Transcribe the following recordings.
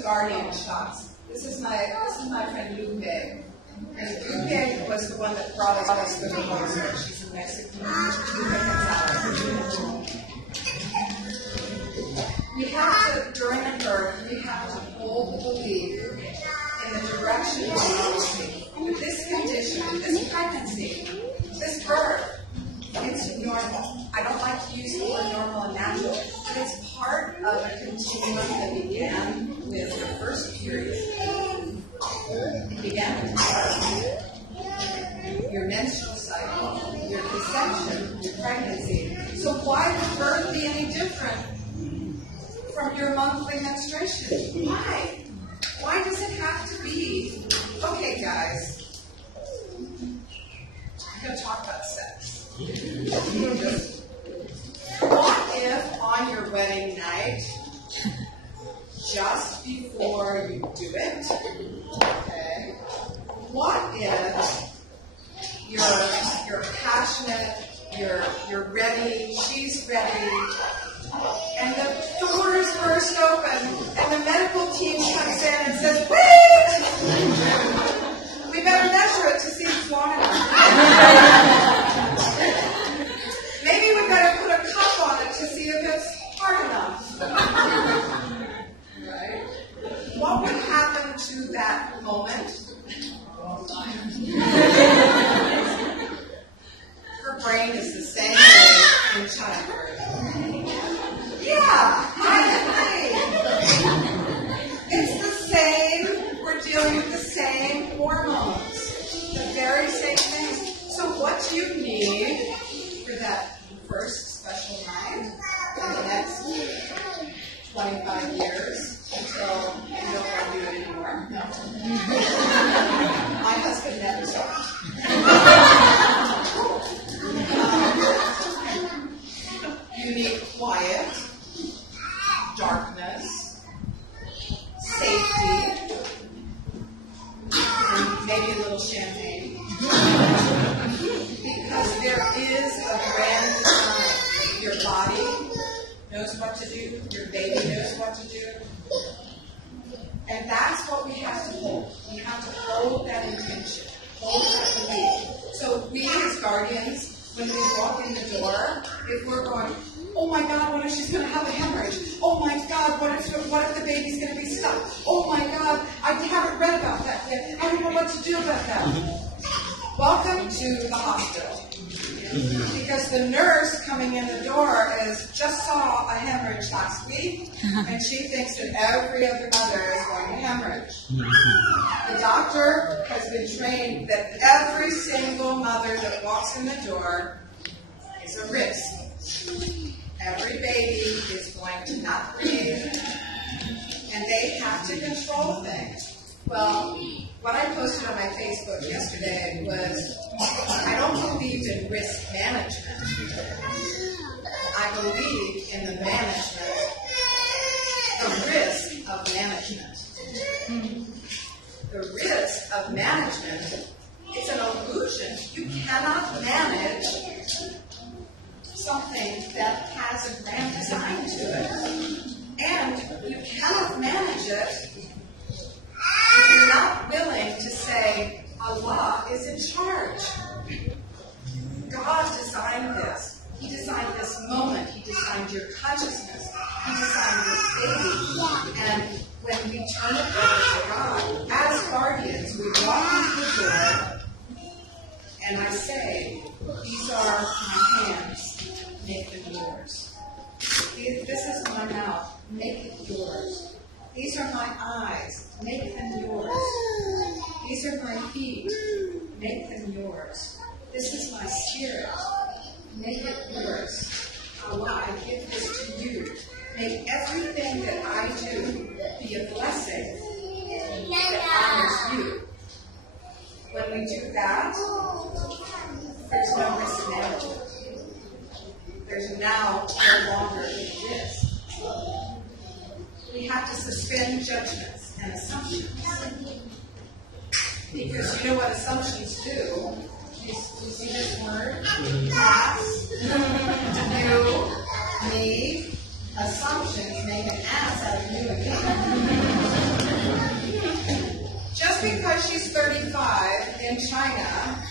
some guardian shots. This is my friend Lupe. And Lupe was the one that brought us the proposal. She's a Mexican. We have to, during a birth, we have to hold the belief in the direction of normalcy. With this condition, this pregnancy, this birth, it's normal. I don't like to use the word normal and natural, but it's part of a continuum that began with your first period. It began with your menstrual cycle, your conception, your pregnancy. So why would birth be any different from your monthly menstruation? Why? Why does it have to be? Okay, guys, I'm going to talk about sex. What if on your wedding night, just before you do it, okay, what if you're passionate, you're ready, she's ready, and the doors burst open, and the medical team comes in and says, wait! We better measure it to see if it's long enough. Maybe we better put a cup on it to see if it's hard enough. Right? What would happen to that moment? Her brain is the same way in childbirth. Yeah, right. It's the same. We're dealing with the same hormones, the very same things. So what do you need for that first special night in the next 25 years until you don't want to do it anymore? No. My husband never stopped. You need quiet, darkness, safety, and maybe a little champagne. Because there is a grand design. Your body knows what to do. Your baby knows what to do. And that's what we have to hold. We have to hold that intention. Hold that belief. So we as guardians, when we walk in the door, if we're going, oh my God, what if she's going to have a hemorrhage? Oh my God, what if the baby's going to be stuck? Oh my God, I haven't read about that yet. I don't know what to do about that. Welcome to the hospital. Because the nurse coming in the door just saw a hemorrhage last week, and she thinks that every other mother is going to hemorrhage. The doctor has been trained that every single mother that walks in the door is a risk. Every baby is going to not breathe, and they have to control things. Well, what I posted on my Facebook yesterday was, I don't believe in risk management. I believe in the management, the risk of management. The risk of management is an illusion. You cannot manage something that has a grand design to it. And you cannot manage it if you're not willing to say, Allah is in charge. God designed this. He designed this moment. He designed your consciousness. He designed this baby. And when we turn it over to God, as guardians, we walk into the door, and I say, these are my hands, make them yours. This is my mouth, make it yours. These are my eyes, make them yours. These are my feet, make them yours. This is my spirit, make it yours. Allah, I give this to you. Make everything that I do be a blessing that honors you. When we do that, there's no risk management. There's now no longer a risk. We have to suspend judgments and assumptions. Because you know what assumptions do? You see this word? Ass, you, me. Assumptions make an ass out of you and me. just because she's 35 in China,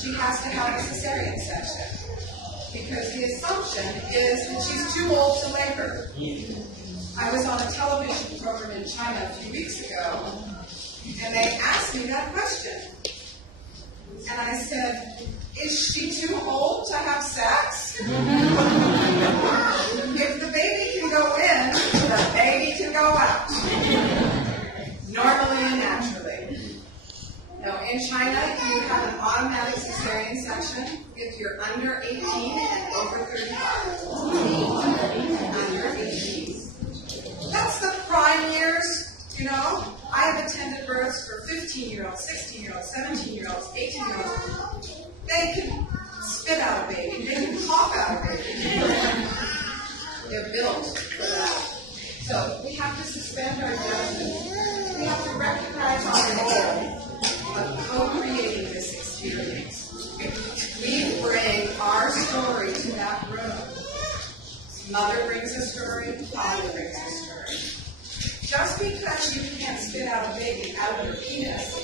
she has to have a cesarean section. Because the assumption is that she's too old to labor. I was on a television program in China a few weeks ago, and they asked me that question. And I said, is she too old to have sex? If the baby can go in, the baby can go out. Normally and naturally. Now, in China, you have an automatic cesarean section if you're under 18 and over 35. Under 18. That's the prime years, you know. I have attended births for 15-year-olds, 16-year-olds, 17-year-olds, 18-year-olds. They can spit out a baby. They can cough out a baby. They're built for that. So we have to suspend our judgment. We have to recognize our role of co-creating this experience. We bring our story to that room. Mother brings a story, father brings a story. Just because you can't spit out a baby out of your penis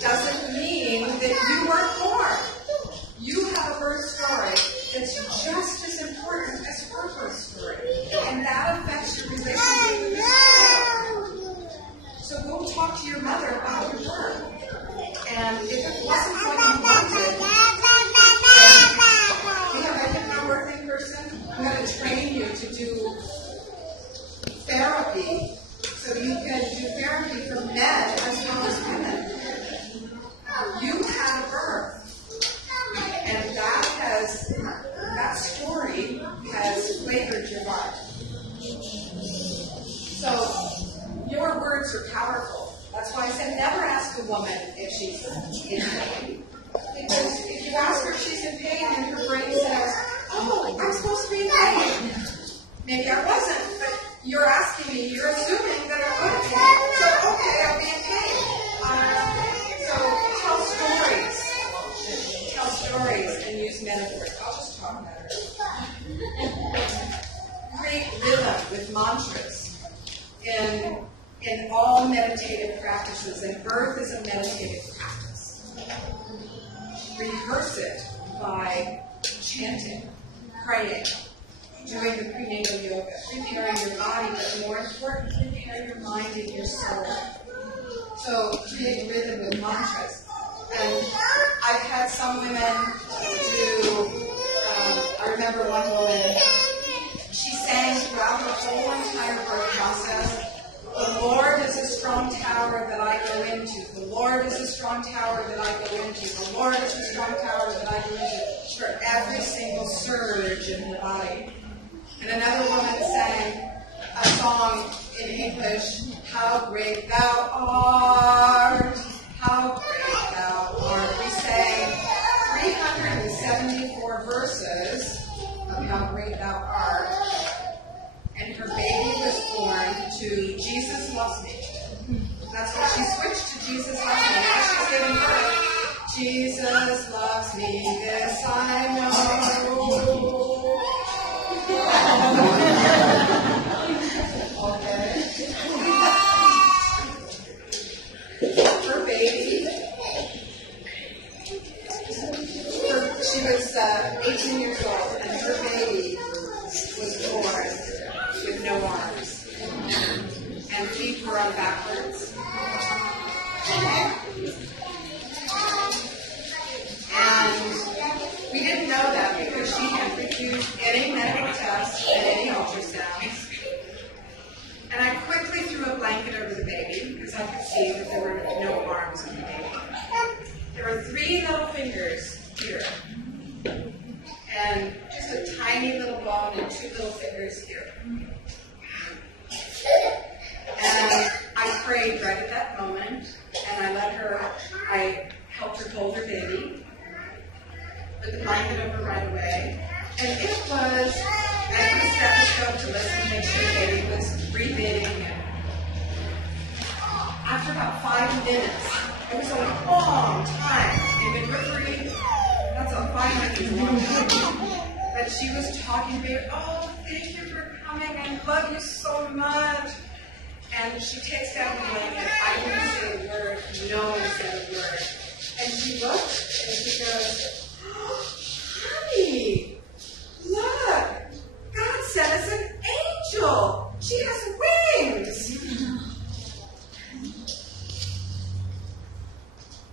doesn't mean that you weren't born. You have a birth story that's just as important as her birth story. And that affects your relationship with this child. So go talk to your mother about your birth. And if it wasn't what you wanted, we have a hypnobirthing person. I'm going to train you to do therapy so you can do therapy for men as well as women. You had a birth, and that story has flavored your life. So your words are powerful. That's why I said never ask a woman if she's in pain. Because if you ask her if she's in pain and her brain says, oh, I'm supposed to be in pain. Maybe I wasn't, but you're asking me, you're assuming that I would be. So, okay, I'll be in pain. So tell stories. Tell stories and use metaphors. I'll just talk better. Create rhythm with mantras in all meditative practices, and birth is a meditative practice. Rehearse it by chanting, praying, doing the prenatal yoga, preparing your body, but more importantly, prepare your mind and your soul. So create rhythm with mantras. And I've had some women do, I remember one woman, she sang throughout the whole entire birth process, the Lord is a strong tower that I go into. The Lord is a strong tower that I go into. The Lord is a strong tower that I go into, for every single surge in her body. And another woman sang a song in English, How Great Thou Art, How Great Thou Art. We sang 374 verses of How Great Thou Art. And her baby was born to Jesus Loves Me. That's what she switched to, Jesus Loves Me. Now she's giving birth. Jesus loves me, this I know. Okay. Her baby, she was 18 years old, and her baby was born with no arms, and feet were on backwards. And we didn't know that because she had refused any medical tests and any ultrasounds. And I quickly threw a blanket over the baby because I could see that there were no arms on the baby. There were 3 little fingers here, and just a tiny little bone and 2 little fingers here. And I prayed right at that moment, and I helped her hold her baby, put the blanket over right away, and it was, I put a stethoscope to listen, make sure the baby was breathing, and after about 5 minutes, it was a long time, in midwifery, that's a 5 minutes is a long time, but she was talking to me, oh, thank you for coming, I love you so much. And she takes down the blanket. I didn't say a word. No one said a word. And she looked and she goes, "Honey, look, God sent us an angel. She has wings."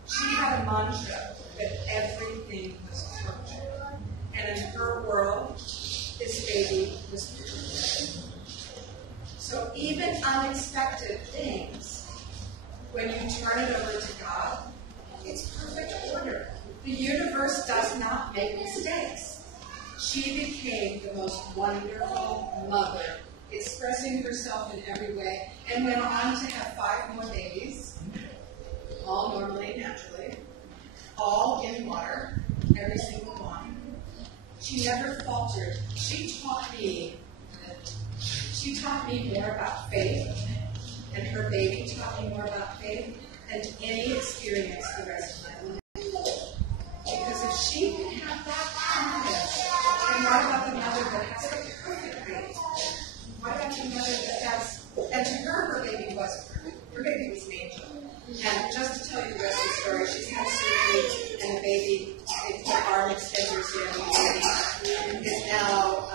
She had a mantra that everything was perfect. And in her world, this baby was perfect. So even unexpected things, when you turn it over to God, it's perfect order. The universe does not make mistakes. She became the most wonderful mother, expressing herself in every way, and went on to have 5 more babies, all normally, naturally, all in water, every single one. She never faltered. She taught me more about faith, and her baby taught me more about faith than any experience the rest of my life. Because if she can have that confidence, then what about the mother that has a perfect faith? What about the mother that has, and to her baby wasn't perfect. Her baby was an angel. And just to tell you the rest of the story, she's had surgery, and the baby, they put arm extenders in, and the baby is now,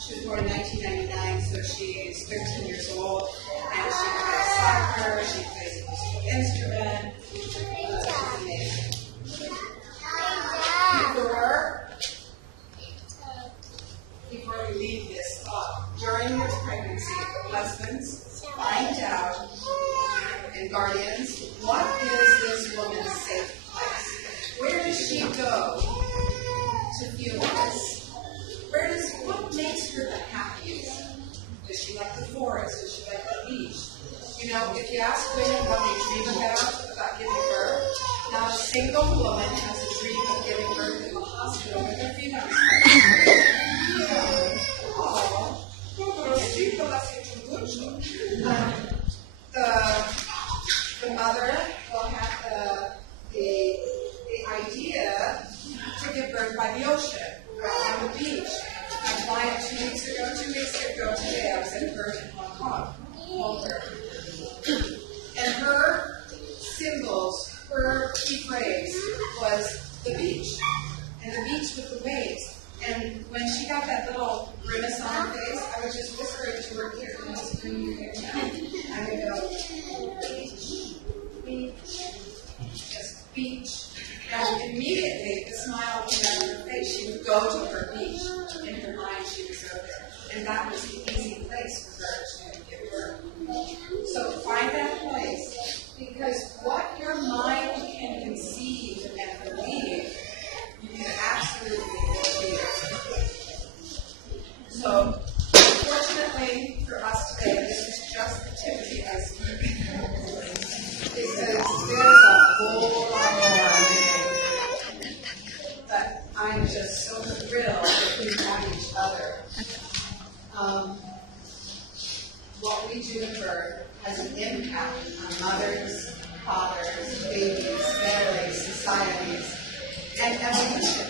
she was born in 1999, so she is 13 years old, and she plays soccer, she plays a musical instrument. Before we leave this thought, during your pregnancy, husbands, find out, and guardians, what is this woman's safe place? Where does she go to feel this? What makes her the happiest? Does she like the forest? Does she like the beach? You know, if you ask women what they dream about giving birth, not a single woman has a dream of giving birth in the hospital with their feet on the the mother will have the idea to give birth by the ocean or on the beach. I flying 2 weeks ago today, I was at a birth in Hong Kong, Harper. And her symbols, her key phrase was the beach. And the beach with the waves. And when she got that little grimace on her face, I would just whisper it to her ear and just bring your ear down. I would go, beach, beach, just beach. And immediately the smile came out of her face. She would go to her beach. In her mind, she was over there. And that was the easy place for her to give birth. So find that place. Because what your mind can conceive and believe, you can absolutely achieve. So, unfortunately for us today, this is just the tip of the iceberg. Because there's a whole lot more. But I'm just so thrilled that we have each other. What we do in birth has an impact on mothers, fathers, babies, families, societies, and evolution.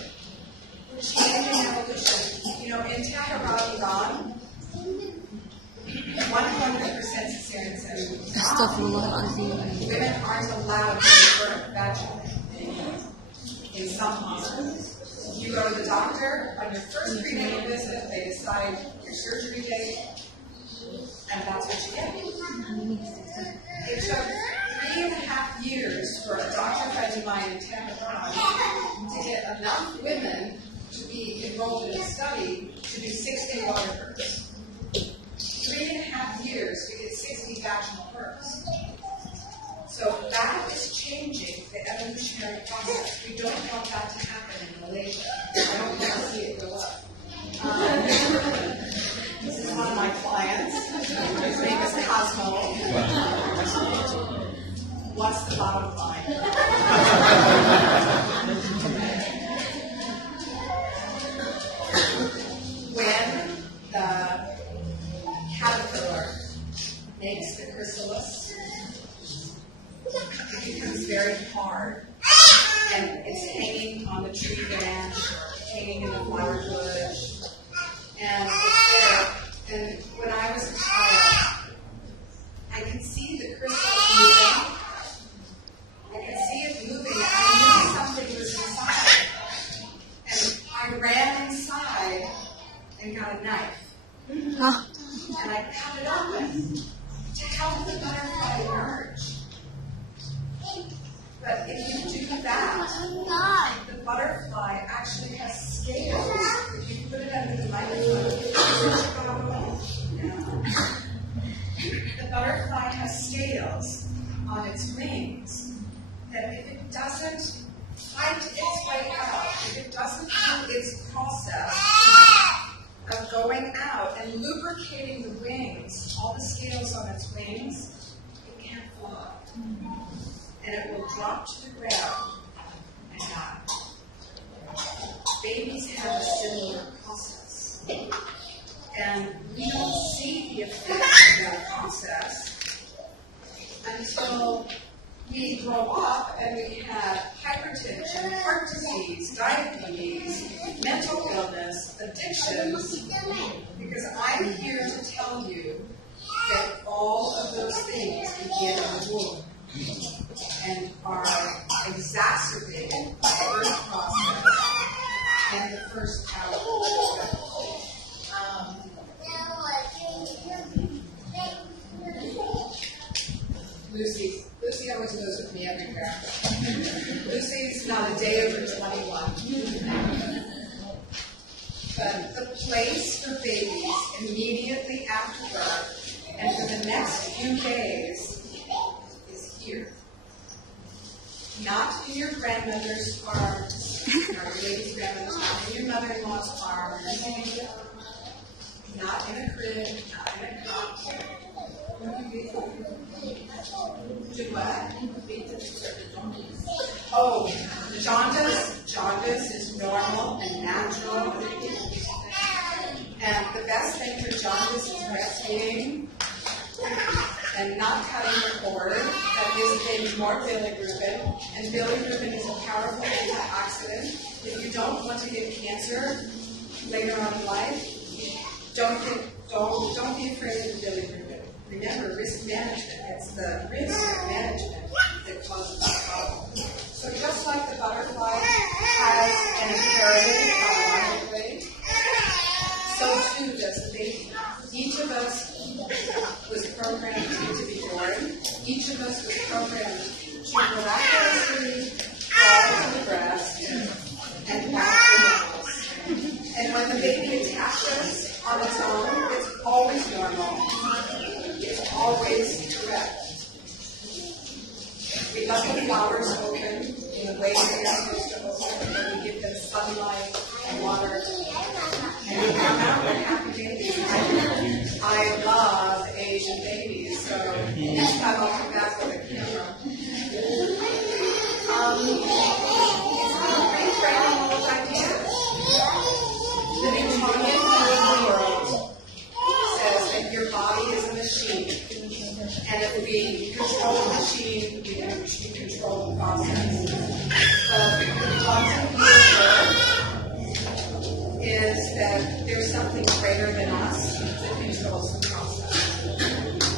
Changing evolution. You know, in Tehran, Iran, 100% cesarean section. Women aren't allowed to give birth vaginally. In some hospitals, you go to the doctor on your first prenatal visit, they decide your surgery date, and that's what you get. It took 3.5 years for a doctor friend of mine in Tehran to get enough women to be enrolled in a study to do 60 water births. 3.5 years to get 60 vaginal births. So that is changing the evolutionary process. We don't want that to happen in Malaysia. I don't want to see it go up. This is one of my clients. His name is Cosmo. What's the bottom line? When the caterpillar makes the chrysalis, it becomes very hard, and it's hanging on the tree branch inside and got a knife. Oh. And I cut it open to help the butterfly emerge. But if you do that, the butterfly actually has scales. If you put it under the microscope, the butterfly has scales on its wings that if it doesn't fight its way out, if it doesn't do its process of going out and lubricating the wings, all the scales on its wings, it can't fly. And it will drop to the ground and die. Babies have a similar process. And we don't see the effect of that process until we grow up and we have hypertension, heart disease, diabetes, mental illness, addictions, because I'm here to tell you that all of those things begin in the womb and are exacerbated by the birth process and the first hour of Lucy always goes with me everywhere. Lucy's not a day over 21. But the place for babies immediately after birth and for the next few days is here. Not in your grandmother's farm, or your lady's grandmother's farm, in your mother-in-law's farm, not in a crib, not in a cup. Do what? Oh, jaundice is normal and natural. And the best thing for jaundice is breastfeeding and not cutting the cord. That gives the baby more bilirubin. And bilirubin is a powerful antioxidant. If you don't want to get cancer later on in life, don't be afraid of the bilirubin. Remember, risk management. It's the risk management that causes the problem. So just like the butterfly has an inherited biologically, so too does the baby. Each of us was programmed to be born. Each of us was programmed to miraculously fall to the breast and back to nose. And when the baby attaches on its own, it's always normal. It's always correct. We let the flowers open in the way they're supposed to open, and we give them sunlight and water. And we come out with happy babies. I love Asian babies, so next time I'll come back with a camera. It's not reframing old ideas. The Newtonian view of the world says that your body is a machine, and if we control the machine, we can control the process. But the quantum view is that there's something greater than us that controls the process.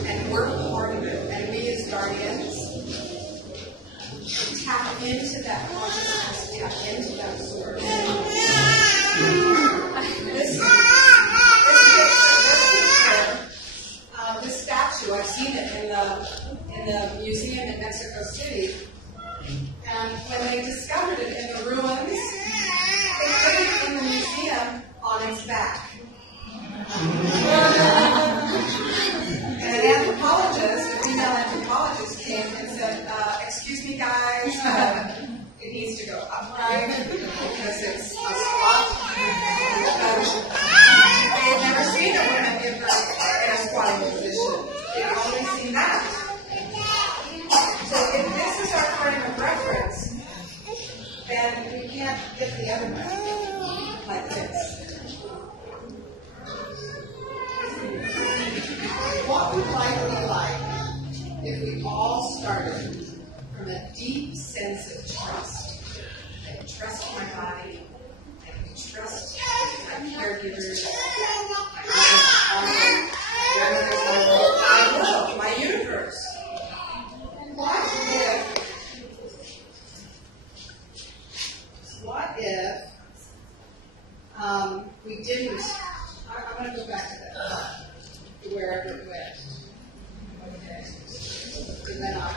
And we're part of it. And we as guardians tap into that consciousness, tap into that source. This statue, I've seen it in the museum in Mexico City. And when they discovered it in the ruins, they put it in the museum on its back. And an anthropologist, a female anthropologist, came and said, excuse me guys, it needs to go upright because it's a squat. They had never seen a woman give birth in a squatting position. They've only seen that. So if this is our frame of reference, then we can't get the other one like this. What would life be like if we all started from a deep sense of trust? I can trust my body, I can trust my caregivers, my universe. What if we didn't, I'm going to go back to that, wherever it went. Okay. It went on.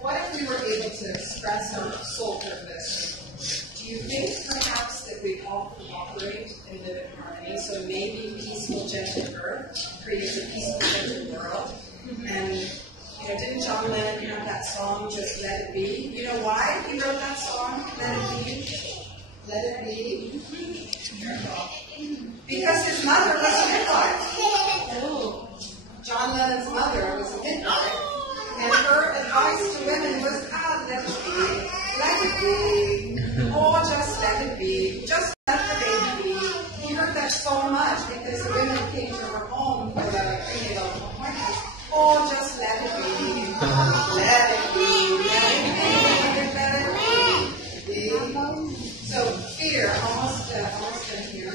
What if we were able to express our soul purpose? Do you think perhaps that we'd all cooperate and live in harmony? So maybe peaceful, gentle earth creates a peaceful, gentle world. And, didn't John Lennon have that song, Just Let It Be? You know why he wrote that song, Let It Be? Let It Be? Because his mother was a midwife. John Lennon's mother was a midwife. And her advice to women was, let it be. Let it be. Oh, just let it be. Just let the baby be. He heard that so much because the women came to her home for the prenatal appointments. Oh, just let it be. Let it be. Let it be. Let it be. So fear, almost in here.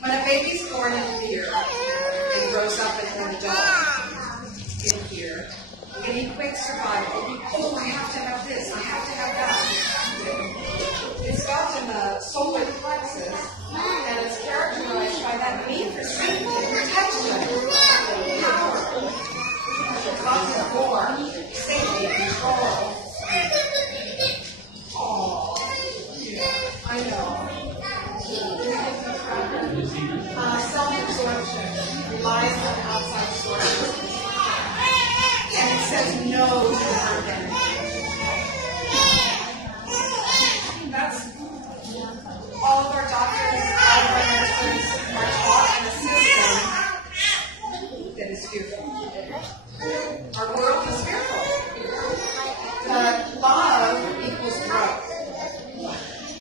When a baby's born in fear and grows up as an adult in fear, and he quick survival. Oh, I have to have this. I have to have that. It's got in a solar plexus, and it's characterized by that need for safety, protection, power. Lots of war, safety, control. Oh, I know. Self-absorption relies on outside sources. And it says no to harmony. That's all of our doctors, all of our nurses are taught in a system that is fearful. Our world is fearful.